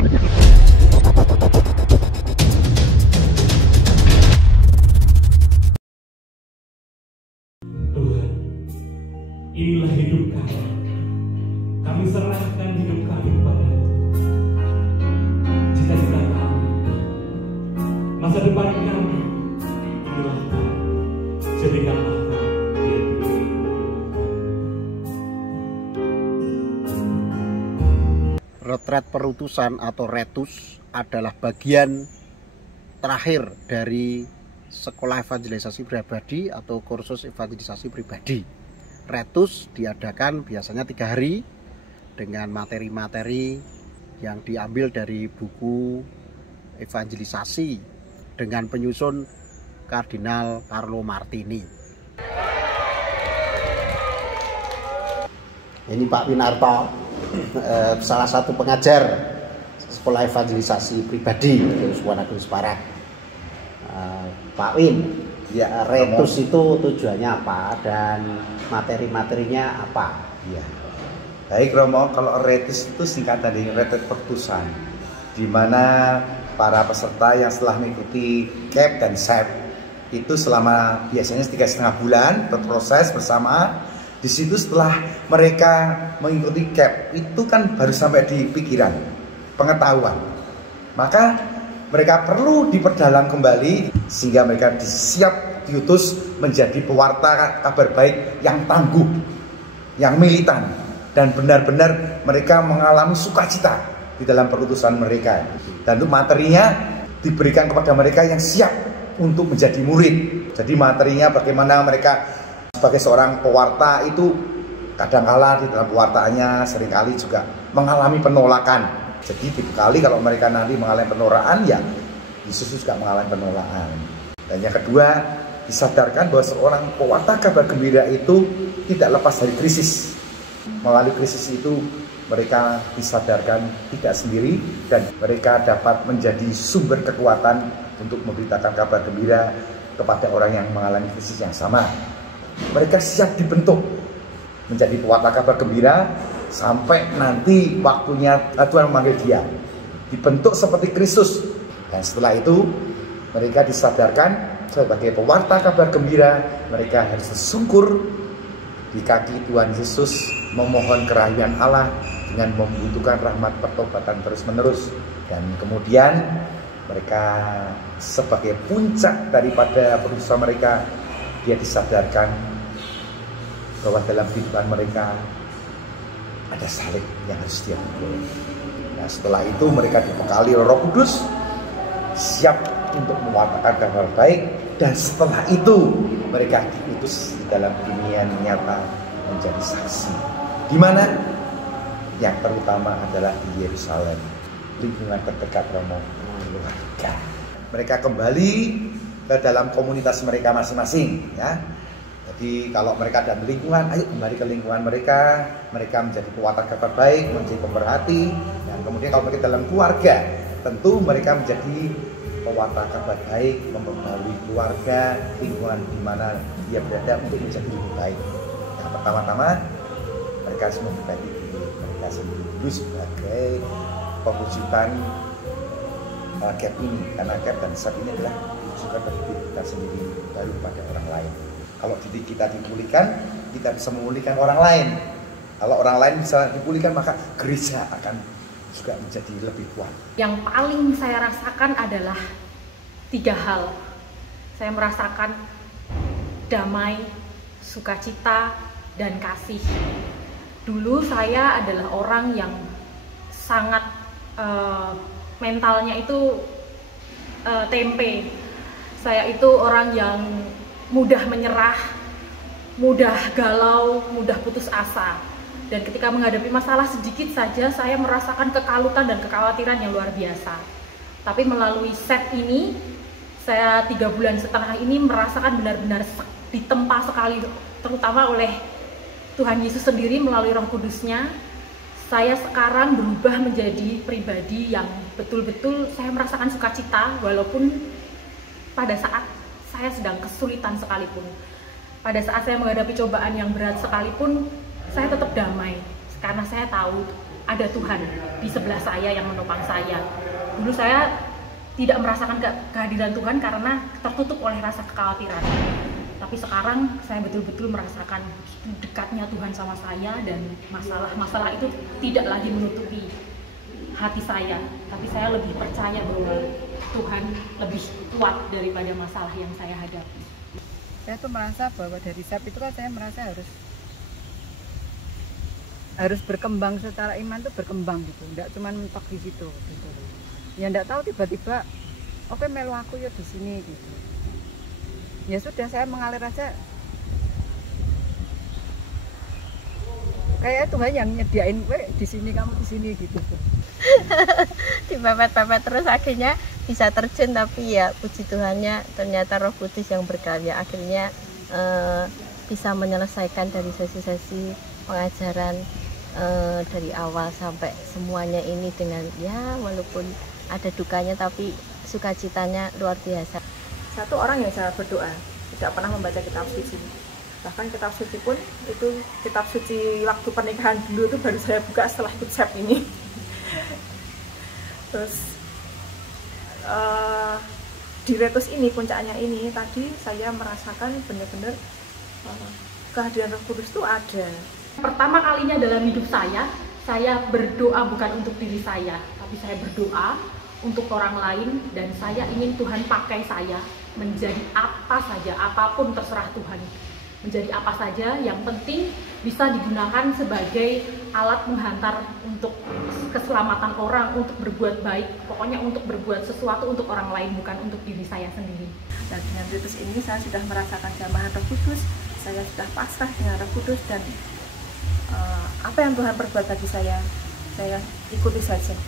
Tuhan, inilah hidup kami. Kami serahkan hidup kami kepada-Mu. Cita-cita kami, masa depan kami, inilah kami. Jadikanlah kami. Retret perutusan atau retus adalah bagian terakhir dari sekolah evangelisasi pribadi atau kursus evangelisasi pribadi. Retus diadakan biasanya 3 hari dengan materi-materi yang diambil dari buku evangelisasi dengan penyusun Kardinal Carlo Martini. Ini Pak Winarto, salah satu pengajar sekolah evangelisasi pribadi Wonoagung Parah. Pak Win, ya retus itu tujuannya apa dan materi-materinya apa? Ya. Baik Romo, kalau retus itu singkatan dari retret pertusan, di mana para peserta yang setelah mengikuti CAP dan SEP itu selama biasanya 3,5 bulan berproses bersama. Di situ setelah mereka mengikuti CAP itu kan baru sampai di pikiran, pengetahuan. Maka mereka perlu diperdalam kembali sehingga mereka siap diutus menjadi pewarta kabar baik yang tangguh, yang militan, dan benar-benar mereka mengalami sukacita di dalam perutusan mereka. Dan untuk materinya diberikan kepada mereka yang siap untuk menjadi murid. Jadi materinya bagaimana mereka sebagai seorang pewarta itu kadangkala di dalam pewartaannya seringkali juga mengalami penolakan. Jadi dibekali kalau mereka nanti mengalami penolakan, ya Yesus juga mengalami penolakan. Dan yang kedua, disadarkan bahwa seorang pewarta kabar gembira itu tidak lepas dari krisis. Melalui krisis itu mereka disadarkan tidak sendiri dan mereka dapat menjadi sumber kekuatan untuk memberitakan kabar gembira kepada orang yang mengalami krisis yang sama. Mereka siap dibentuk menjadi pewarta kabar gembira sampai nanti waktunya Tuhan memanggil dia, dibentuk seperti Kristus. Dan setelah itu mereka disadarkan sebagai pewarta kabar gembira, mereka harus tersungkur di kaki Tuhan Yesus, memohon kerahian Allah dengan membutuhkan rahmat pertobatan terus-menerus. Dan kemudian mereka sebagai puncak daripada berusaha mereka, dia disadarkan bahwa dalam kehidupan mereka ada salib yang harus dia pikul. Nah, setelah itu mereka dibekali Roh Kudus, siap untuk mewartakan kabar baik, dan setelah itu mereka diutus di dalam dunia nyata menjadi saksi. Di mana? Yang terutama adalah di Yerusalem, lingkungan terdekat Romo, keluarga. Mereka kembali ke dalam komunitas mereka masing-masing, ya. Jadi kalau mereka ada lingkungan, ayo kembali ke lingkungan mereka. Mereka menjadi pewarta kabar baik, menjadi pemerhati. Dan kemudian kalau mereka dalam keluarga, tentu mereka menjadi pewarta kabar baik, memperbarui keluarga, lingkungan di mana dia berada untuk menjadi lebih baik. Yang pertama-tama, mereka harus memperbaiki diri mereka sendiri dulu sebagai pewujudan CAP ini. Karena CAP dan SEP ini adalah wujudan dari diri kita sendiri baru pada orang lain. Kalau diri kita dipulihkan, kita bisa memulihkan orang lain. Kalau orang lain bisa dipulihkan, maka gereja akan juga menjadi lebih kuat. Yang paling saya rasakan adalah 3 hal. Saya merasakan damai, sukacita, dan kasih. Dulu saya adalah orang yang sangat mentalnya itu tempe. Saya itu orang yang mudah menyerah, mudah galau, mudah putus asa. Dan ketika menghadapi masalah sedikit saja, saya merasakan kekalutan dan kekhawatiran yang luar biasa. Tapi melalui set ini, saya 3,5 bulan ini merasakan benar-benar ditempa sekali, terutama oleh Tuhan Yesus sendiri melalui Roh Kudusnya. Saya sekarang berubah menjadi pribadi yang betul-betul saya merasakan sukacita, walaupun pada saat saya sedang kesulitan sekalipun. Pada saat saya menghadapi cobaan yang berat sekalipun, saya tetap damai. Karena saya tahu ada Tuhan di sebelah saya yang menopang saya. Dulu saya tidak merasakan kehadiran Tuhan karena tertutup oleh rasa kekhawatiran. Tapi sekarang saya betul-betul merasakan dekatnya Tuhan sama saya, dan masalah-masalah itu tidak lagi menutupi hati saya, tapi saya lebih percaya bahwa Tuhan lebih kuat daripada masalah yang saya hadapi. Saya tuh merasa bahwa dari SEP itu kan saya merasa harus berkembang secara iman, tuh berkembang gitu, enggak cuma mentok di situ gitu. Ya enggak tahu tiba-tiba oke melu aku ya di sini gitu. Ya sudah, saya mengalir aja. Kayak Tuhan yang nyediain, di sini kamu di sini gitu. Dipepet-pepet terus akhirnya bisa terjun, tapi ya puji Tuhannya ternyata Roh Kudus yang berkarya, akhirnya bisa menyelesaikan dari sesi-sesi pengajaran dari awal sampai semuanya ini dengan ya walaupun ada dukanya tapi sukacitanya luar biasa. Satu orang yang sangat berdoa, tidak pernah membaca kitab suci. Bahkan kitab suci pun itu kitab suci waktu pernikahan dulu itu baru saya buka setelah ikut SEP ini. Terus di Retus ini, puncaknya ini tadi saya merasakan benar-benar kehadiran Roh Kudus itu ada. Pertama kalinya dalam hidup saya berdoa bukan untuk diri saya, tapi saya berdoa untuk orang lain, dan saya ingin Tuhan pakai saya menjadi apa saja, apapun terserah Tuhan. Menjadi apa saja, yang penting bisa digunakan sebagai alat menghantar untuk keselamatan orang, untuk berbuat baik, pokoknya untuk berbuat sesuatu untuk orang lain, bukan untuk diri saya sendiri. Dan dengan Retus ini saya sudah merasakan jamahan Roh Kudus, saya sudah pasrah dengan Roh Kudus, dan apa yang Tuhan perbuat bagi saya ikuti saja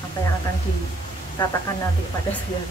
apa yang akan dikatakan nanti pada saya.